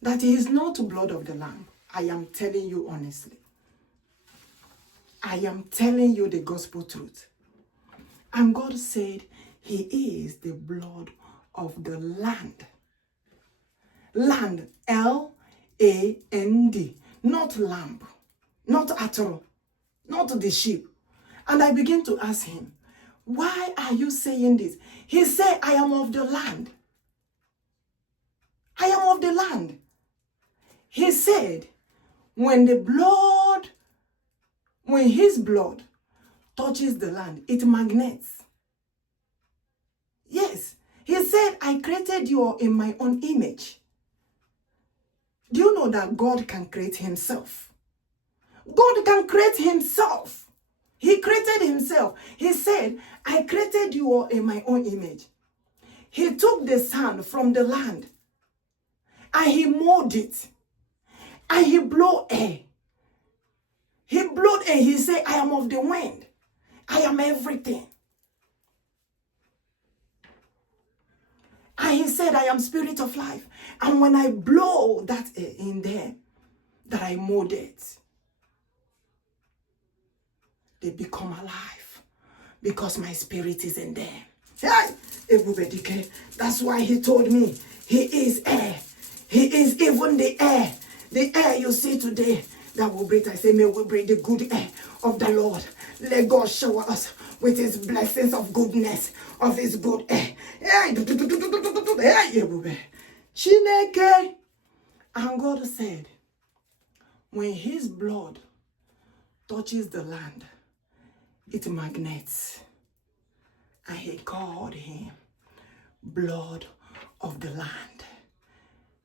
That he is not blood of the lamb. I am telling you honestly. I am telling you the gospel truth. And God said he is the blood of the land. Land, L-A-N-D, not lamb, not Atro, not the sheep. And I began to ask him, why are you saying this? He said, I am of the land. I am of the land. He said, when his blood touches the land, it magnates. Yes, he said, I created you in my own image. Do you know that God can create himself? God can create himself. He created himself. He said, I created you all in my own image. He took the sand from the land and he molded it. And he blew air. He blew air. He said, I am of the wind. I am everything. And he said, I am spirit of life. And when I blow that air in there, that I molded, they become alive because my spirit is in them. Hey, Igbo-Biafrans, that's why he told me he is air. He is even the air. The air you see today that will breathe. I say, may we breathe the good air of the Lord. Let God shower us with his blessings of goodness, of his good air. Chineke. And God said, when his blood touches the land, it magnates. And he called him blood of the land.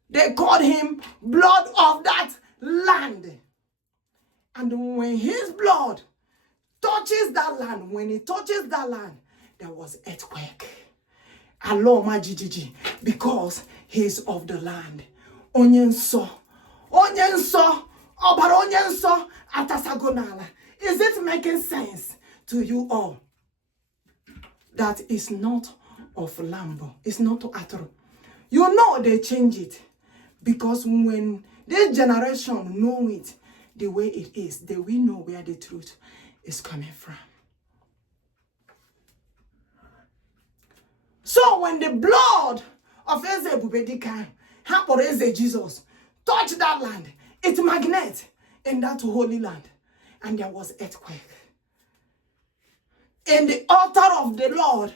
They called him blood of that land. And when his blood touches that land, when it touches that land, there was earthquake. Aloma jijiji, because he's of the land. Onyenso, obara onyenso, atasagonala. Is it making sense to you all? That is not of Lambo. It's not Atro. You know they change it. Because when this generation know it the way it is, they will know where the truth is coming from. So when the blood of Eze Jesus touched that land, it magnet in that holy land. And there was earthquake. And the altar of the Lord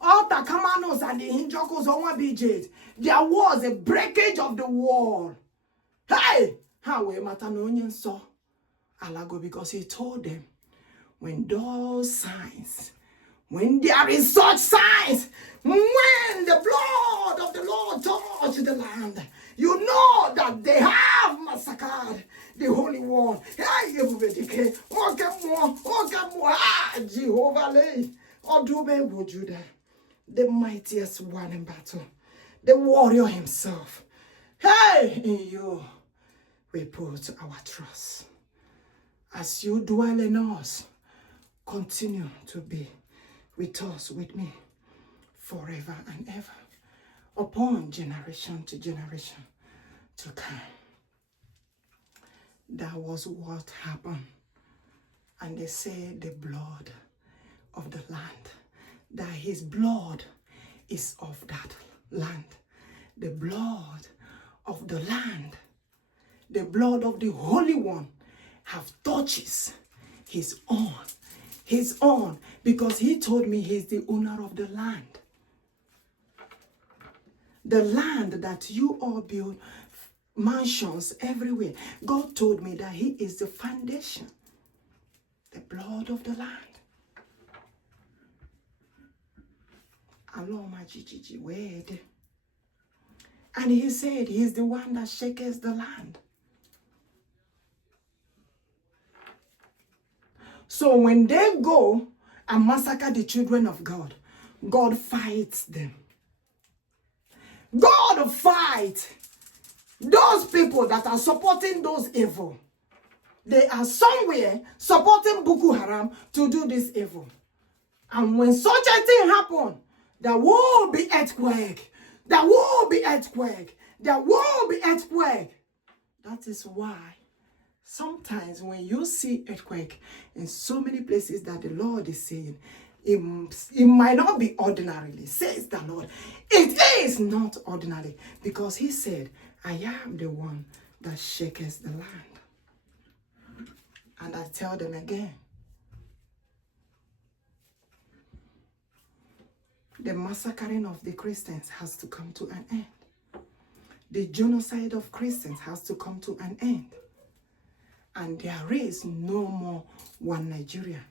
all the Kamanos and the Njokus on BJs, there was a breakage of the wall. Hey! How we Matanonian saw Alago, because he told them, when those signs, when there is such signs, when the blood of the Lord touched the land, you know that they have massacred the Holy One. Jehovah, Odogwu Judah, the mightiest one in battle, the warrior himself. Hey, in you we put our trust. As you dwell in us, continue to be with us, with me, forever and ever, upon generation to generation to come. That was what happened. And they say the blood of the land, that his blood is of that land. The blood of the land, the blood of the Holy One have touches his own, because he told me he's the owner of the land. The land that you all build mansions everywhere. God told me that he is the foundation, the blood of the land. Word. And he said he's the one that shakes the land. So when they go and massacre the children of God, God fights them. God fights those people that are supporting those evil. They are somewhere supporting Bokoharam to do this evil. And when such a thing happens, there will be earthquake. There will be earthquake. There will be earthquake. That is why sometimes when you see earthquake in so many places that the Lord is saying, it might not be ordinarily, says the Lord. It is not ordinary, because he said, I am the one that shakes the land. And I tell them again, the massacring of the Christians has to come to an end. The genocide of Christians has to come to an end. And there is no more one Nigeria.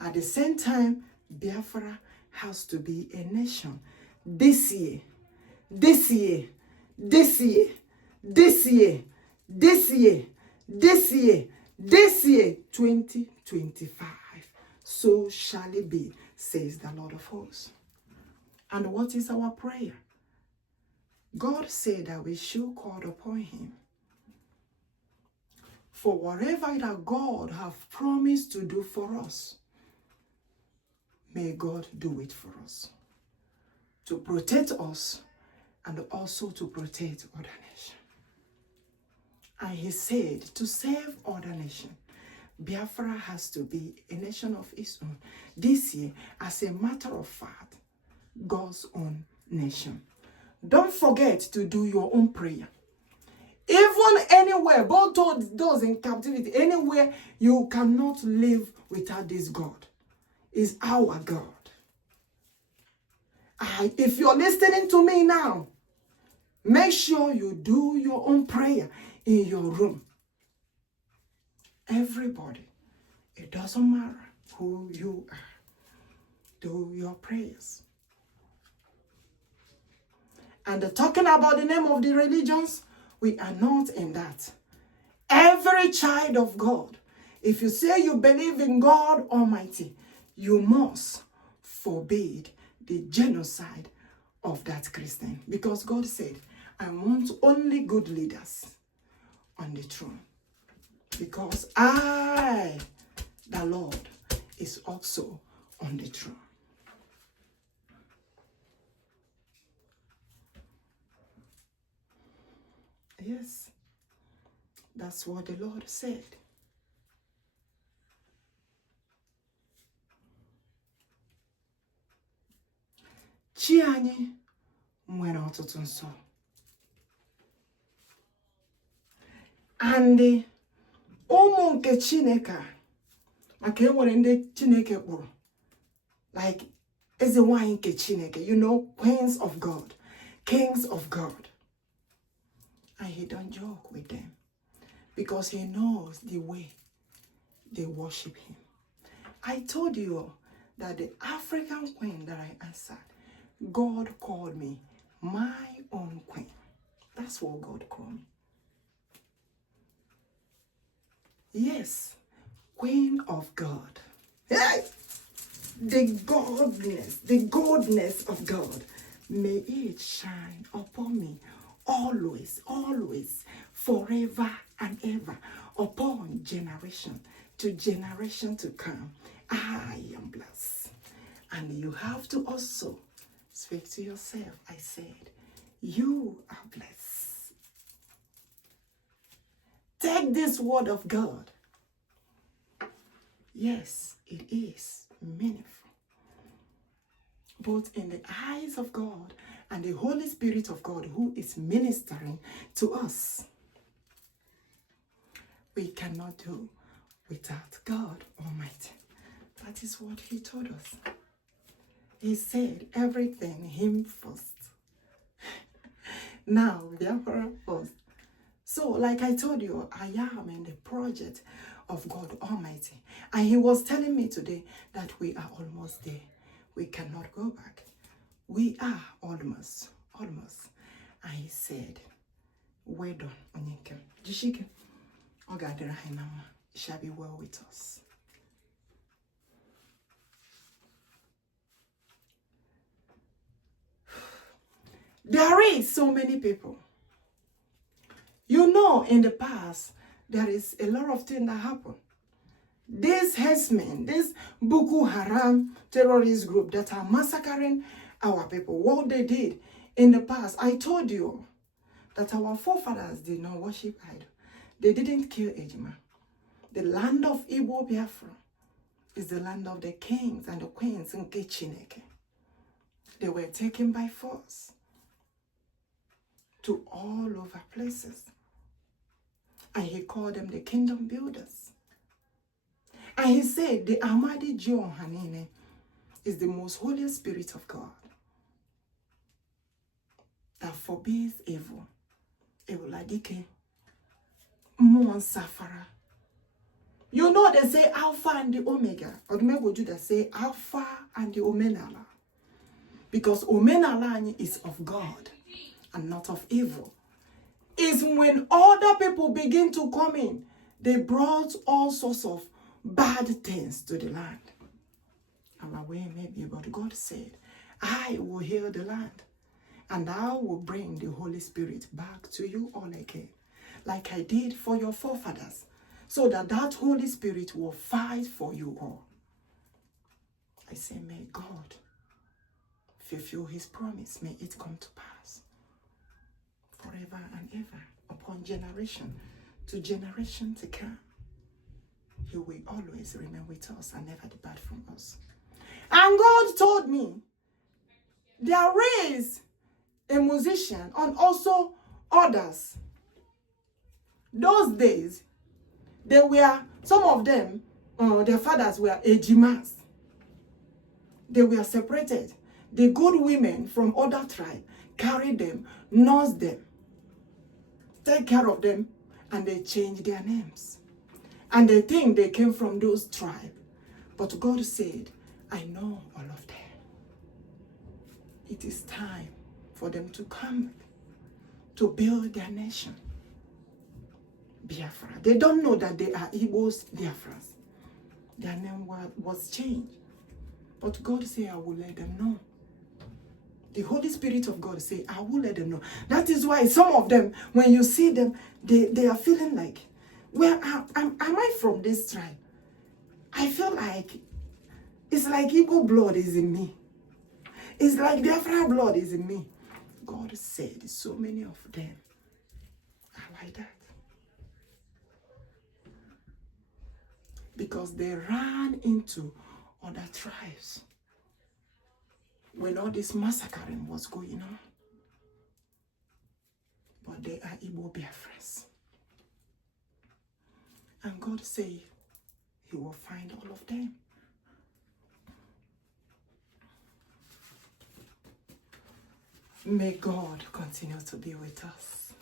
At the same time, Biafra has to be a nation. This year, 2025. So shall it be, says the Lord of hosts. And what is our prayer? God said that we should call upon him. For whatever that God have promised to do for us, may God do it for us. To protect us and also to protect other nations. And he said to save other nations, Biafra has to be a nation of its own. This year, as a matter of fact, God's own nation. Don't forget to do your own prayer. Even anywhere, both those in captivity, anywhere, you cannot live without this God. Is our God. If you're listening to me now, make sure you do your own prayer in your room. Everybody, it doesn't matter who you are, do your prayers. And talking about the name of the religions, we are not in that. Every child of God, if you say you believe in God Almighty, you must forbid the genocide of that Christian. Because God said, I want only good leaders on the throne. Because I, the Lord, is also on the throne. Yes, that's what the Lord said. Chi anyị nwere ọtụtụ nsọ. And ụmụ nke Chineke, maka enwere ndị Chineke kpụrụ, like Is the one Chineke, you know, queens of God, kings of God. And he don't joke with them because he knows the way they worship him. I told you that the African queen that I answered, God called me my own queen. That's what God called me. Yes, queen of God. Yes. The godness of God, may it shine upon me always, always, forever and ever, upon generation to generation to come. I am blessed. And you have to also speak to yourself. I said, you are blessed. Take this word of God. Yes, it is meaningful, both in the eyes of God and the Holy Spirit of God who is ministering to us. We cannot do without God Almighty. That is what he told us. He said everything him first. Now, Biafra first. So, like I told you, I am in the project of God Almighty. And he was telling me today that we are almost there. We cannot go back. We are almost. And he said, well done, Onyinkem. Jishike, Ogadirahinama, it shall be well with us. There is so many people. You know, in the past, there is a lot of things that happen. These herdsmen, this Bokoharam terrorist group that are massacring our people, what they did in the past, I told you that our forefathers did not worship idol. They didn't kill Ejima. The land of Igbo-Biafra is the land of the kings and the queens in Chineke. They were taken by force to all over places. And he called them the kingdom builders. And he said the Amadi Hanine is the most holy spirit of God that forbids evil. Ohamadike, Safara. You know they say Alpha and the Omega. Or they say Alpha and the Omenala. Because Omenala is of God and not of evil. Is when other people begin to come in, they brought all sorts of bad things to the land. Our way maybe, but God said, I will heal the land, and I will bring the Holy Spirit back to you all again, like I did for your forefathers, so that that Holy Spirit will fight for you all. I say, may God fulfill his promise. May it come to pass. Forever and ever, upon generation to generation to come. He will always remain with us and never depart from us. And God told me, there is a musician and also others. Those days, they were, some of them, their fathers were ejimas. They were separated. The good women from other tribes carried them, nursed them, take care of them, and they changed their names. And they think they came from those tribes. But God said, I know all of them. It is time for them to come to build their nation. Biafra. They don't know that they are Igbo-Biafrans. Their name was changed. But God said, I will let them know. The Holy Spirit of God say, I will let them know. That is why some of them, when you see them, they are feeling like, where am I from this tribe? I feel like, it's like Igbo blood is in me. It's like Biafra blood is in me. God said, so many of them are like that. Because they ran into other tribes when all this massacring was going on. But they are Igbo-Biafrans. And God said he will find all of them. May God continue to be with us.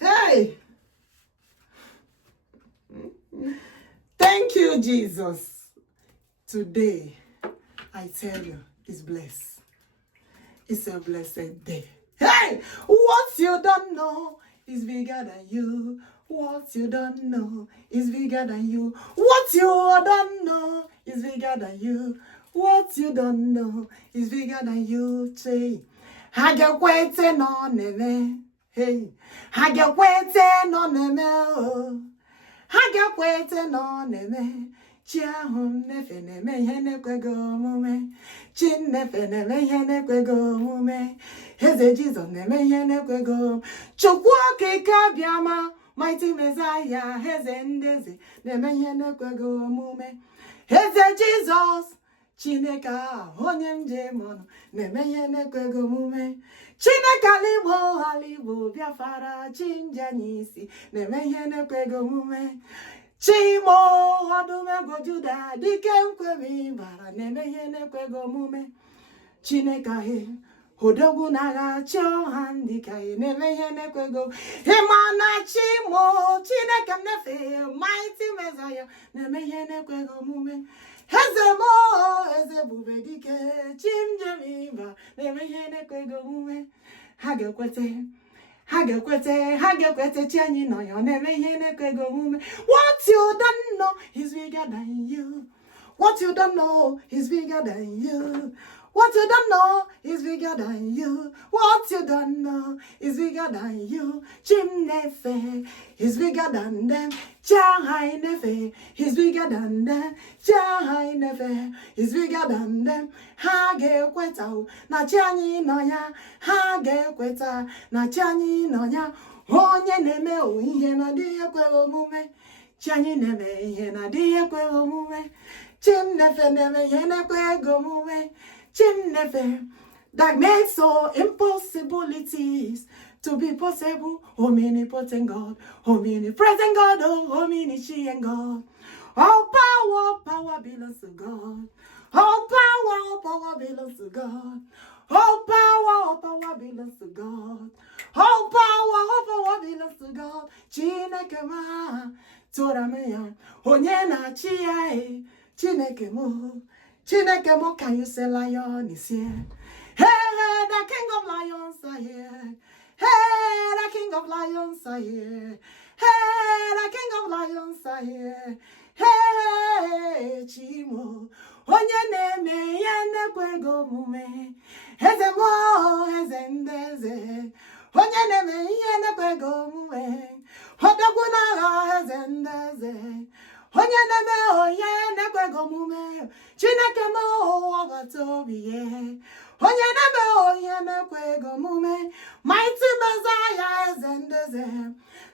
Hey! Thank you, Jesus. Today, I tell you, is blessed. It's a blessed day. Hey! What you don't know is bigger than you. What you don't know is bigger than you. What you don't know is bigger than you. What you don't know is bigger than you. Say, Hagekwete no neme. Hey, Hagekwete no neme. Hagekwete no neme. Chiahum nefe neme hene kwego mume. Chin nefe neme hene kwego mume. Heze Jesus neme hene kwego. Chukwuokikeabiam, mighty Messiah. Heze ndeze neme hene kwego mume. Heze Jesus. Chineke onye njem ọnụ na-eme ihe na-ekwego omume. Chineke alibo Biafra chinje anyị isi na-eme ihe na-ekwego omume. Chimo ọdụm egwu Juda dike nkwemi bara na-eme ihe na-ekwego omume. Chineke Odogwu n'agha chi Ohamadike na-eme ihe na-ekwego. Ịmana Chimo Chineke m nefe mighty Messiah na-eme ihe na-ekwego omume. Eze bube dike chimjemiba na-eme ihe na-ekwego omume. Ha ga-ekwete chi anyị nọ ya na-eme ihe na-ekwego omume. What you don't know is bigger than you. What you don't know is bigger than you. What you don't know is bigger than you. What you don't know is bigger than you. Chimnefe is bigger than them. Chahai nefe is bigger than them. Chahai nefe is bigger than them. Hage kweta na chani noya. Hage kweta na chani noya. Onye neme o ihe na diye kwe omume. Chani neme ihe na diye kwe omume. Chimnefe neme ihe na kwe omume. Chimnefe, that makes so impossibilities to be possible. Omnipotent God, omnipresent God, oh, omniscient God. All power belongs to God. All power belongs to God. All power belongs to God. All power belongs to God. Chineke ma, torameya, onye na chiya, Chineke mo. Chineke mo, can you say lion is here? Hey, the king of lions are here. Hey, the king of lions are here. Hey, the king of lions are here. Hey, Chimo, onye neme yene kwego mume. Heze mo, heze ndeze. Onye neme yene kwego mume. Odogwu n'agha heze ndeze. Onye neme oyene kwego mume. Chineke mo wagatobiye. Onye neme oyene kwego mume. Mighty Messiah ezendeze.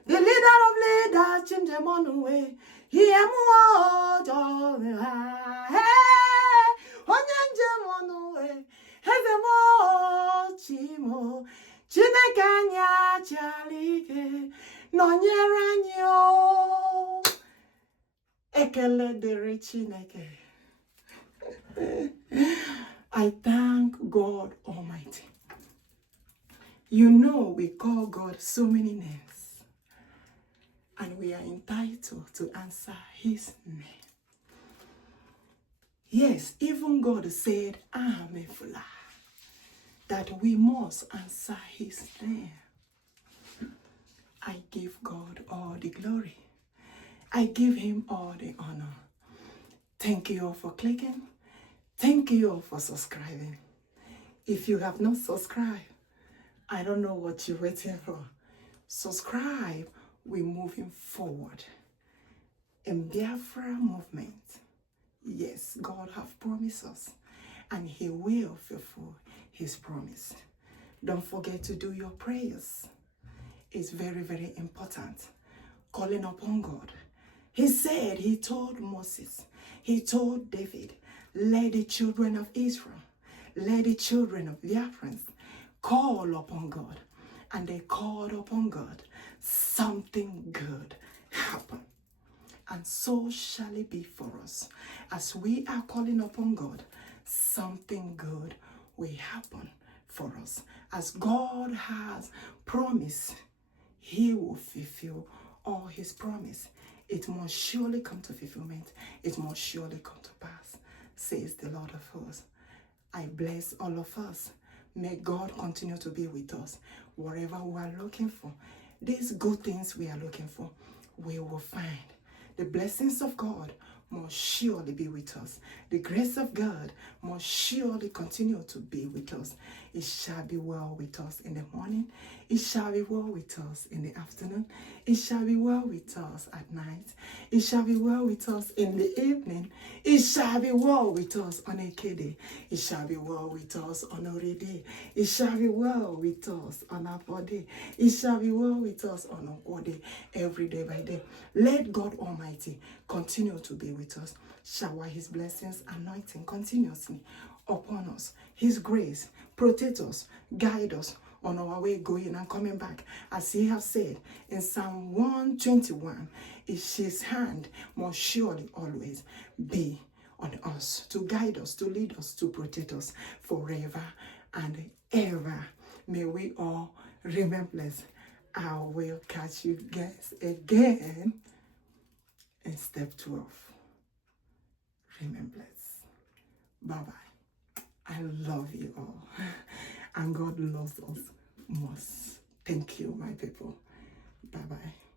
The leader of leaders chinje monuwe. Hiye muo jove ha. Hey, onye nje monuwe. Heze mo chimo. Chineke anya chalike. Nonyere anyo. Ekele dere Chineke. I thank God Almighty. You know we call God so many names, and we are entitled to answer His name. Yes, even God said, Amefula, that we must answer His name. I give God all the glory. I give Him all the honor. Thank you all for clicking. Thank you all for subscribing. If you have not subscribed, I don't know what you're waiting for. Subscribe. We're moving forward in Biafra movement. Yes, God have promised us, and He will fulfill His promise. Don't forget to do your prayers. It's very, very important. Calling upon God. He said, He told Moses, He told David, let the children of Israel, let the children of Biafrans call upon God. And they called upon God. Something good happened. And so shall it be for us. As we are calling upon God, something good will happen for us. As God has promised, he will fulfill all his promise. It must surely come to fulfillment. It must surely come to pass, says the Lord of hosts. I bless all of us. May God continue to be with us. Whatever we are looking for, these good things we are looking for, we will find. The blessings of God must surely be with us. The grace of God must surely continue to be with us. It shall be well with us in the morning. It shall be well with us in the afternoon. It shall be well with us at night. It shall be well with us in the evening. It shall be well with us on a Kede. It shall be well with us on a day. It shall be well with us on a body. It shall be well with us on a body, every day by day. Let God Almighty continue to be with us. Shower his blessings, anointing continuously upon us. His grace, protect us, guide us on our way going and coming back. As he has said in Psalm 121, his hand must surely always be on us, to guide us, to lead us, to protect us forever and ever. May we all remember. I will catch you guys again in step 12. Remembrance. Bye-bye. I love you all. And God loves us most. Thank you, my people. Bye-bye.